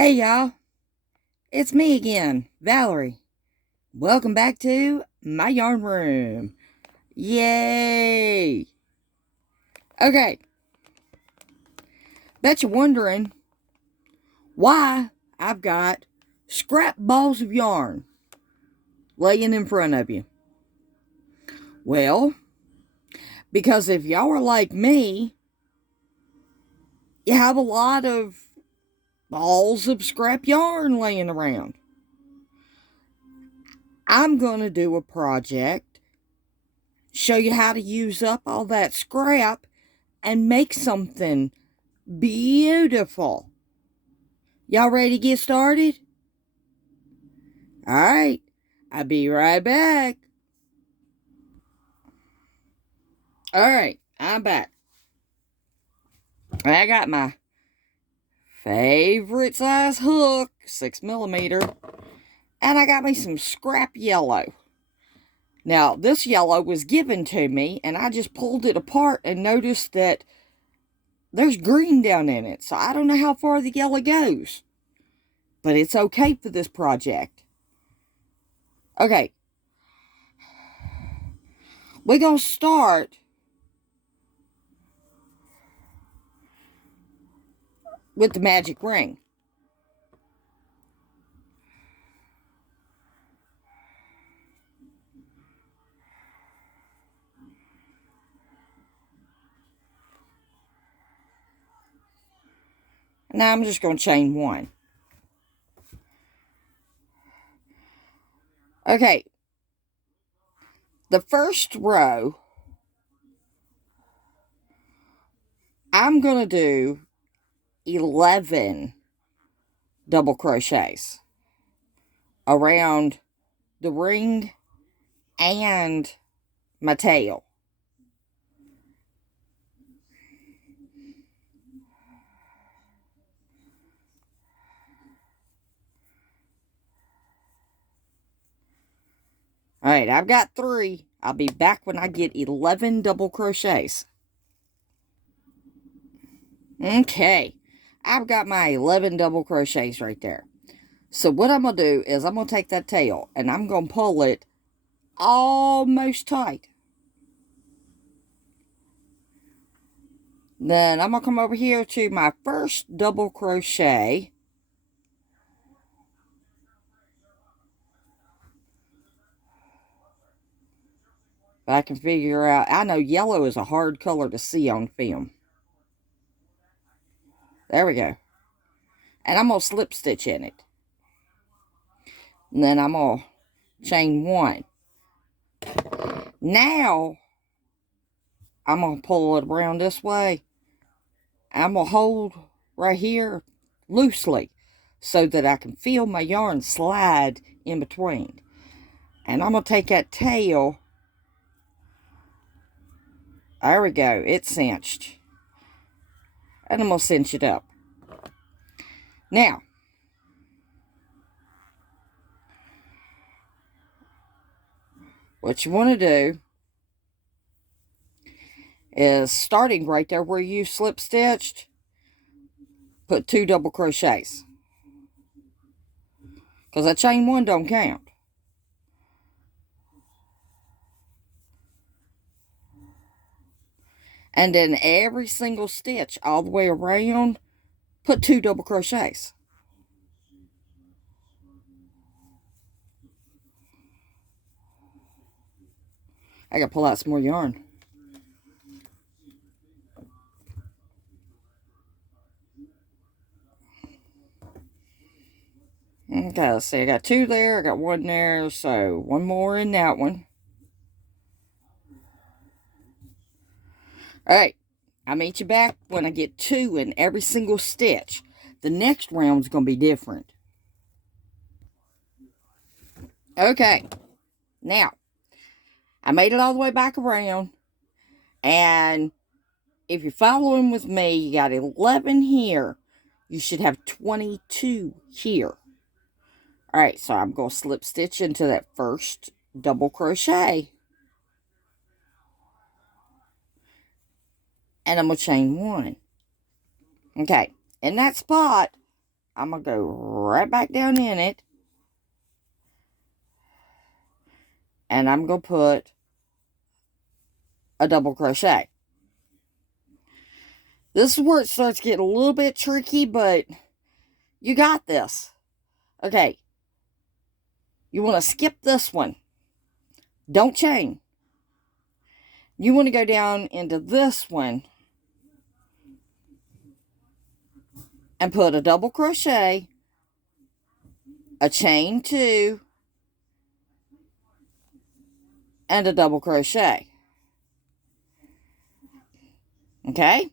Hey y'all, it's me again, Valerie. Welcome back to my yarn room. Yay! Okay, bet you're wondering why I've got scrap balls of yarn laying in front of you. Well, because if y'all are like me, you have a lot of balls of scrap yarn laying around. I'm going to do a project, show you how to use up all that scrap and make something beautiful. Y'all ready to get started? Alright, I'll be right back. Alright, I'm back. I got my favorite size hook, 6mm, and I got me some scrap yellow. Now, this yellow was given to me, and I just pulled it apart and noticed that there's green down in it, so I don't know how far the yellow goes. But it's okay for this project. Okay, we're going to start with the magic ring. Now I'm just going to chain one. Okay, the first row, I'm going to do 11 double crochets around the ring and my tail. Alright, I've got 3. I'll be back when I get 11 double crochets. Okay, I've got my 11 double crochets right there. So what I'm going to do is I'm going to take that tail and I'm going to pull it almost tight. Then I'm going to come over here to my first double crochet. I can figure out, I know yellow is a hard color to see on film. There we go. And I'm going to slip stitch in it. And then I'm going to chain 1. Now, I'm going to pull it around this way. I'm going to hold right here loosely so that I can feel my yarn slide in between. And I'm going to take that tail. There we go. It's cinched. And I'm going to cinch it up. Now, what you want to do is starting right there where you slip stitched, put 2 double crochets. Because that chain 1 don't count. And then every single stitch all the way around, put 2 double crochets. I gotta pull out some more yarn. Okay, let's see. I got 2 there. I got 1 there. So 1 more in that one. Alright. I'll meet you back when I get 2 in every single stitch. The next round's going to be different. Okay. Now, I made it all the way back around. And if you're following with me, you got 11 here. You should have 22 here. Alright, so I'm going to slip stitch into that first double crochet. And I'm going to chain 1. Okay, in that spot, I'm going to go right back down in it. And I'm going to put a double crochet. This is where it starts getting a little bit tricky, but you got this. Okay. You want to skip this one. Don't chain. You want to go down into this one and put a double crochet, a chain 2, and a double crochet. Okay?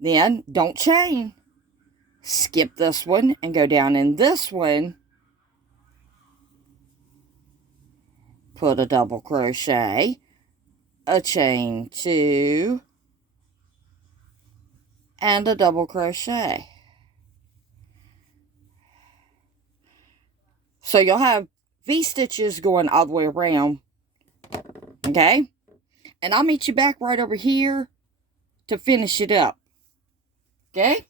Then don't chain. Skip this one and go down in this one. Put a double crochet, a chain 2, and a double crochet. So you'll have V-stitches going all the way around. Okay? And I'll meet you back right over here to finish it up. Okay?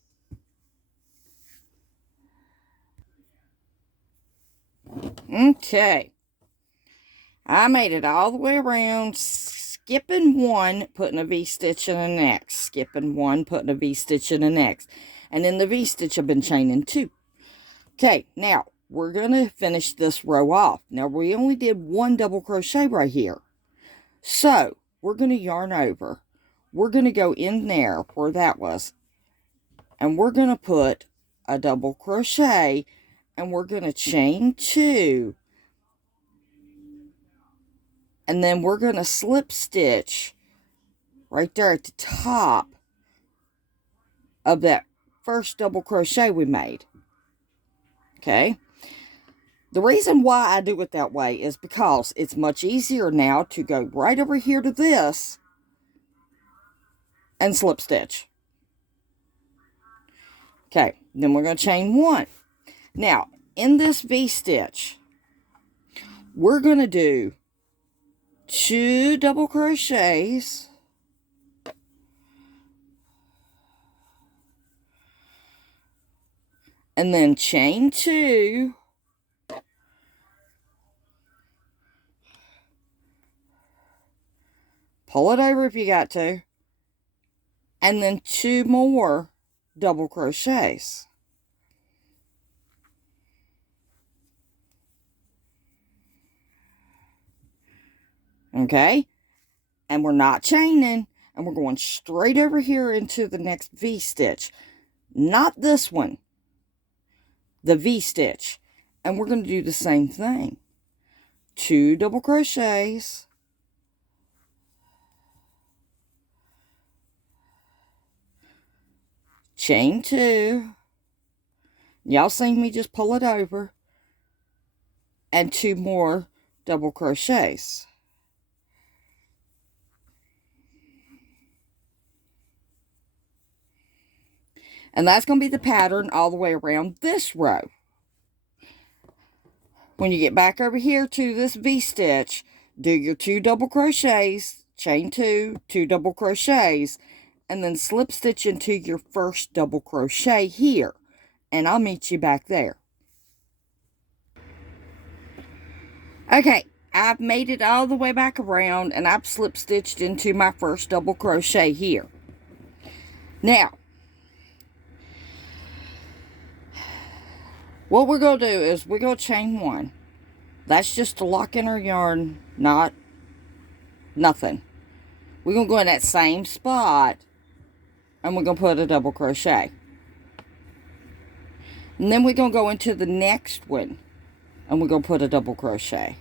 Okay. I made it all the way around, skipping one, putting a V-stitch in the next. Skipping one, putting a V-stitch in the next. And in the V-stitch, I've been chaining 2. Okay, now, we're going to finish this row off. Now, we only did 1 double crochet right here. So, we're going to yarn over. We're going to go in there where that was. And we're going to put a double crochet. And we're going to chain 2. And then we're going to slip stitch right there at the top of that first double crochet we made. Okay? The reason why I do it that way is because it's much easier now to go right over here to this and slip stitch. Okay, then we're going to chain 1. Now, in this V-stitch, we're going to do 2 double crochets, and then chain 2, pull it over if you got to, and then 2 more double crochets. Okay, and we're not chaining, and we're going straight over here into the next V-stitch. Not this one, the V-stitch. And we're going to do the same thing. 2 double crochets, chain 2, y'all seen me just pull it over, and 2 more double crochets. And that's going to be the pattern all the way around this row. When you get back over here to this V-stitch, do your 2 double crochets, chain 2, 2 double crochets, and then slip stitch into your first double crochet here. And I'll meet you back there. Okay, I've made it all the way back around, and I've slip stitched into my first double crochet here. Now, what we're going to do is we're going to chain 1. That's just to lock in our yarn, not nothing. We're going to go in that same spot, and we're going to put a double crochet. And then we're going to go into the next one, and we're going to put a double crochet.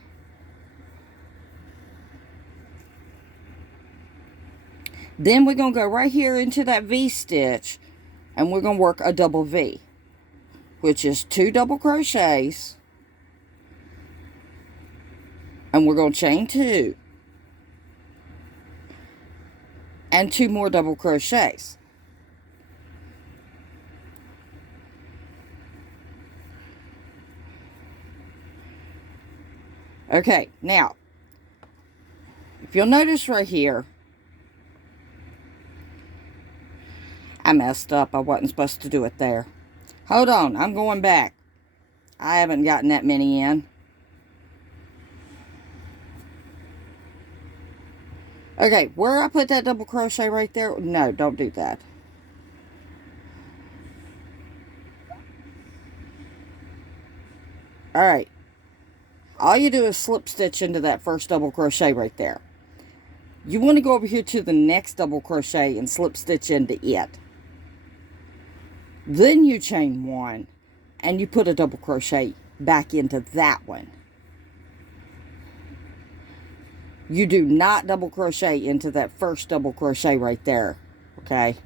Then we're going to go right here into that V-stitch, and we're going to work a double V, which is 2 double crochets, and we're going to chain 2, and 2 more double crochets. Okay, now, if you'll notice right here, I messed up. I wasn't supposed to do it there. Hold on, I'm going back. I haven't gotten that many in. Okay, where I put that double crochet right there, no, don't do that. Alright, all you do is slip stitch into that first double crochet right there. You want to go over here to the next double crochet and slip stitch into it. Then you chain one and you put a double crochet back into that one. You do not double crochet into that first double crochet right there. Okay?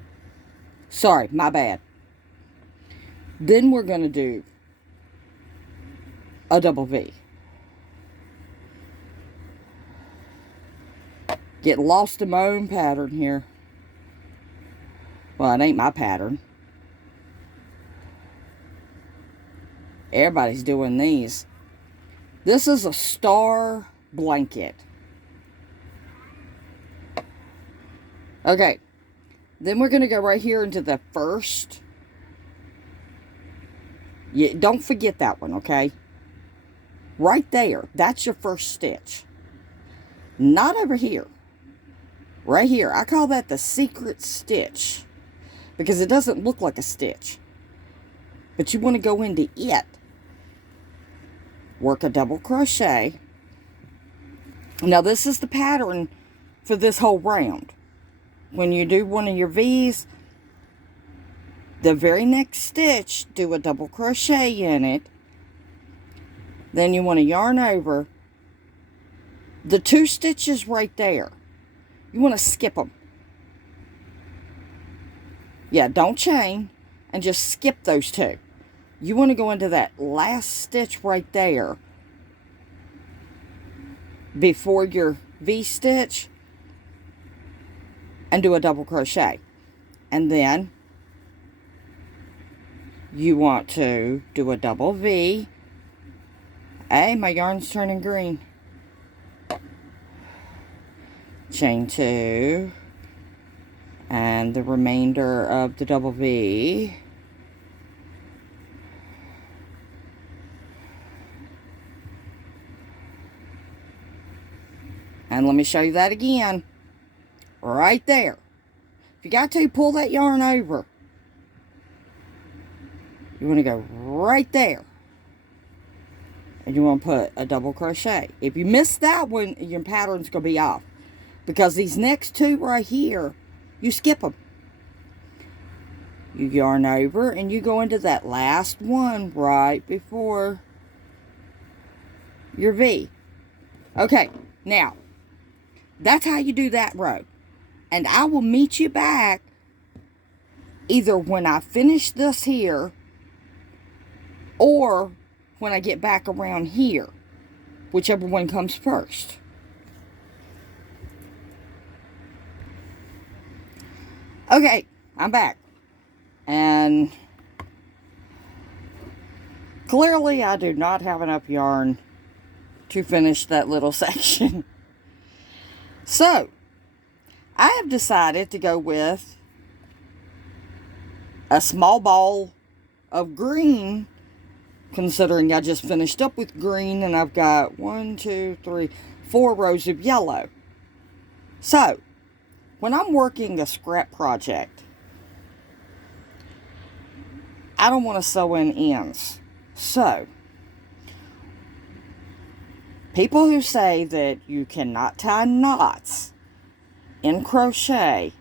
Sorry, my bad. Then we're going to do a double V. Get lost in my own pattern here. Well, it ain't my pattern. Everybody's doing these. This is a star blanket. Okay. Then we're going to go right here into the first. Don't forget that one, okay? Right there. That's your first stitch. Not over here. Right here. I call that the secret stitch. Because it doesn't look like a stitch. But you want to go into it. Work a double crochet. Now this is the pattern for this whole round. When you do one of your V's, the very next stitch, do a double crochet in it. Then you want to yarn over the 2 stitches right there. You want to skip them. Yeah, don't chain and just skip those 2. You want to go into that last stitch right there before your V-stitch and do a double crochet. And then you want to do a double V. Hey, my yarn's turning green. Chain 2 and the remainder of the double V. And let me show you that again. Right there. If you got to, pull that yarn over. You want to go right there. And you want to put a double crochet. If you miss that one, your pattern's going to be off. Because these next 2 right here, you skip them. You yarn over and you go into that last one right before your V. Okay, now, that's how you do that row. And I will meet you back either when I finish this here or when I get back around here. Whichever one comes first. Okay, I'm back. And clearly I do not have enough yarn to finish that little section. So, I have decided to go with a small ball of green, considering I just finished up with green and I've got 4 rows of yellow. So, when I'm working a scrap project, I don't want to sew in ends. So, people who say that you cannot tie knots in crochet,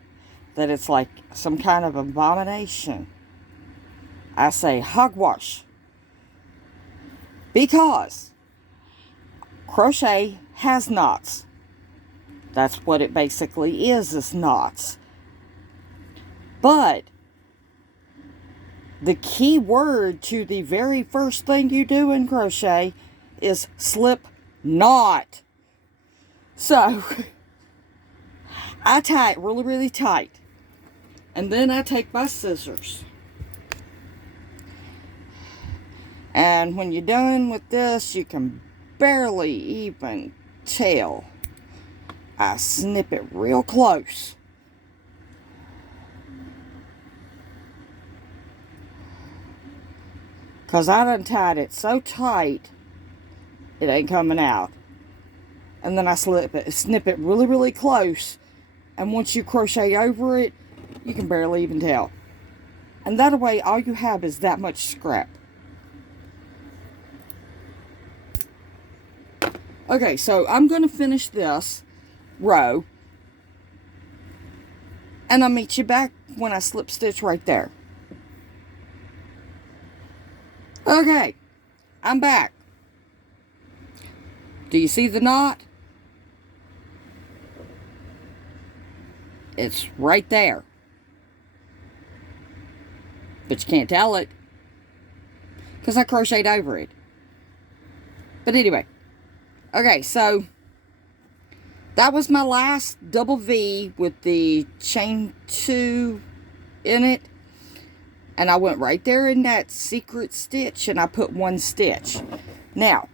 that it's like some kind of abomination, I say hogwash. Because crochet has knots. That's what it basically is knots. But the key word to the very first thing you do in crochet is slip knot. So, I tie it really, really tight. And then I take my scissors. And when you're done with this, you can barely even tell. I snip it real close. because I done tied it so tight it ain't coming out. And then I snip it really, really close, and once you crochet over it, you can barely even tell. And that way, all you have is that much scrap. Okay, so I'm going to finish this row, and I'll meet you back when I slip stitch right there. Okay, I'm back. Do you see the knot? It's right there. But you can't tell it, because I crocheted over it. But anyway, okay, so that was my last double V with the chain 2 in it. And I went right there in that secret stitch and I put 1 stitch. Now,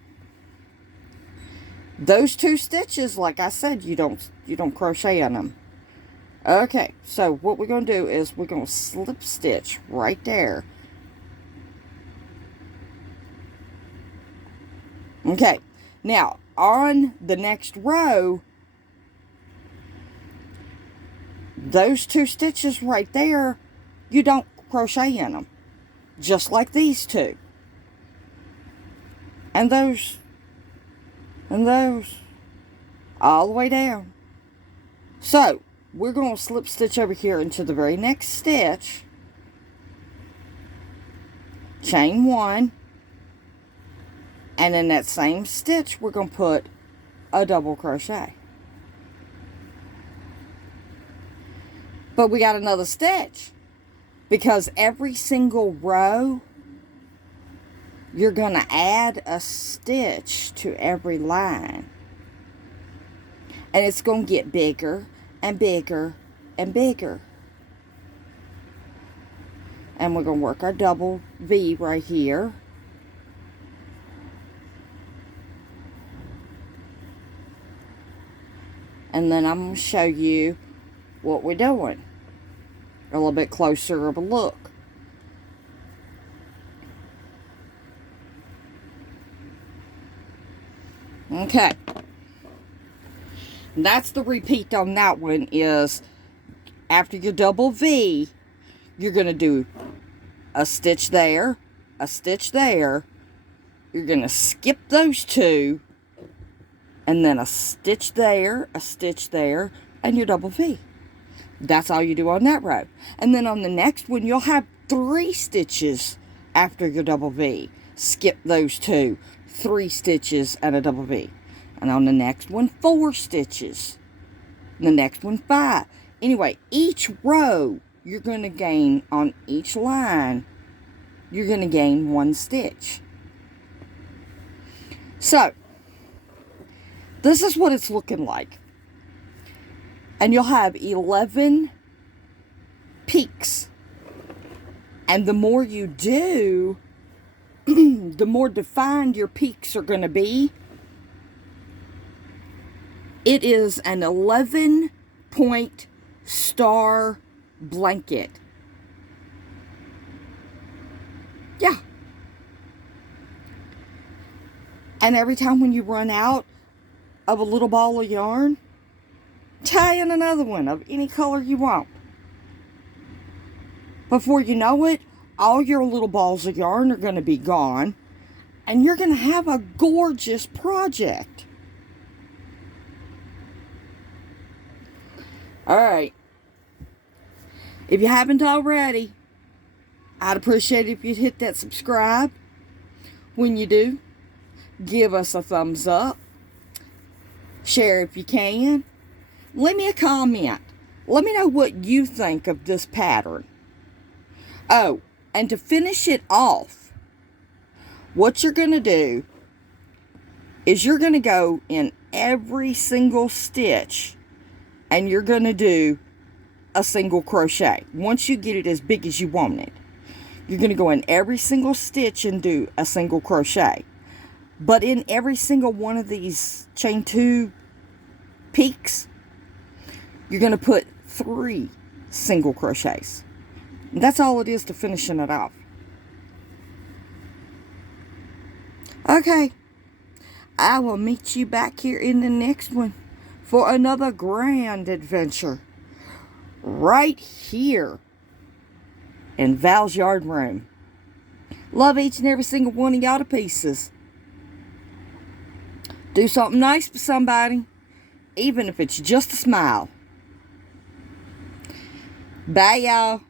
those 2 stitches, like I said, you don't crochet in them. Okay, so what we're going to do is we're going to slip stitch right there. Okay, now on the next row, those 2 stitches right there, you don't crochet in them, just like these 2. And those, all the way down. So, we're going to slip stitch over here into the very next stitch, chain 1, and in that same stitch we're going to put a double crochet. But we got another stitch, because every single row you're going to add a stitch to every line, and it's going to get bigger and bigger and bigger. And we're going to work our double V right here. And then I'm going to show you what we're doing. A little bit closer of a look. Okay. That's the repeat on that one is after your double V, you're going to do a stitch there, a stitch there. You're going to skip those 2, and then a stitch there, and your double V. That's all you do on that row. And then on the next one, you'll have 3 stitches after your double V. Skip those 2, 3 stitches and a double V. And on the next one, 4 stitches. And the next one, 5. Anyway, each row, you're going to gain, on each line, you're going to gain 1 stitch. So, this is what it's looking like. And you'll have 11 peaks. And the more you do, the more defined your peaks are going to be. It is an 11-point star blanket. Yeah. And every time when you run out of a little ball of yarn, tie in another one of any color you want. Before you know it, all your little balls of yarn are going to be gone, and you're going to have a gorgeous project. Alright, if you haven't already, I'd appreciate it if you'd hit that subscribe. When you do, give us a thumbs up. Share if you can. Leave me a comment. Let me know what you think of this pattern. Oh, and to finish it off, what you're going to do is you're going to go in every single stitch and you're going to do a single crochet. Once you get it as big as you want it, you're going to go in every single stitch and do a single crochet. But in every single one of these chain 2 peaks, you're going to put 3 single crochets. And that's all it is to finishing it off. Okay, I will meet you back here in the next one for another grand adventure. Right here in Val's Yard Room. Love each and every single one of y'all to pieces. Do something nice for somebody, even if it's just a smile. Bye, y'all.